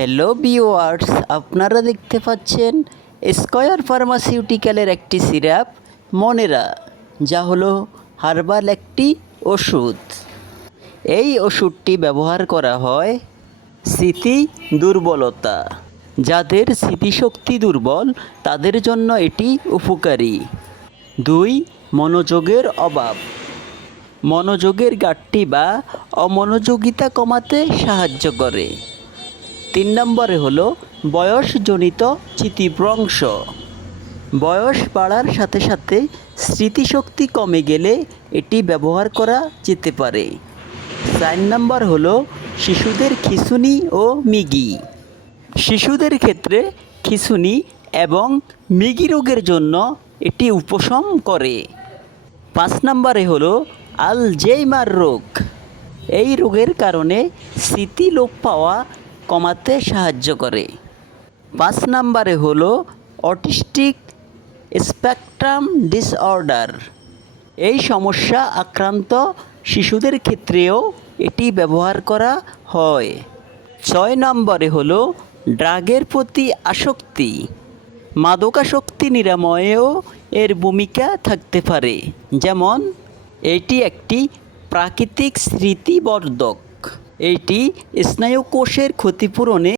Hello বিওয়ার্স আপনারা দেখতে পাচ্ছেন স্কয়ার ফার্মাসিউটিক্যালের একটি সিরাপ মনেরা যা হলো হার্বাল একটি ওষুধ। এই ওষুধটি ব্যবহার করা হয় স্মৃতি দুর্বলতা। যাদের স্মৃতিশক্তি দুর্বল, তাদের জন্য এটি উপকারী। দুই, মনোযোগের অভাব। মনোযোগের ঘাটতি বা অমনোযোগিতা কমাতে সাহায্য করে। তিন নম্বরে হলো বয়সজনিত চিতিভ্রংশ বয়স বাড়ার সাথে সাথে স্মৃতিশক্তি কমে গেলে এটি ব্যবহার করা যেতে পারে। চার নম্বর হলো শিশুদের খিঁচুনি ও মিগি। শিশুদের ক্ষেত্রে খিঁচুনি এবং মিগি রোগের জন্য এটি উপশম করে। পাঁচ নম্বরে হলো আলজেইমার রোগ। এই রোগের কারণে স্মৃতি লোপ পাওয়া কমাতে সাহায্য করে। পাঁচ নম্বরে হলো অটিস্টিক স্পেকট্রাম ডিসঅর্ডার। এই সমস্যা আক্রান্ত শিশুদের ক্ষেত্রেও এটি ব্যবহার করা হয়। ছয় নম্বরে হলো ড্রাগের প্রতি আসক্তি। মাদকাসক্তি নিরাময়েও এর ভূমিকা থাকতে পারে। যেমন, এটি একটি প্রাকৃতিক স্মৃতিবর্ধক। এটি স্নায়ুকোষের ক্ষতিপূরণে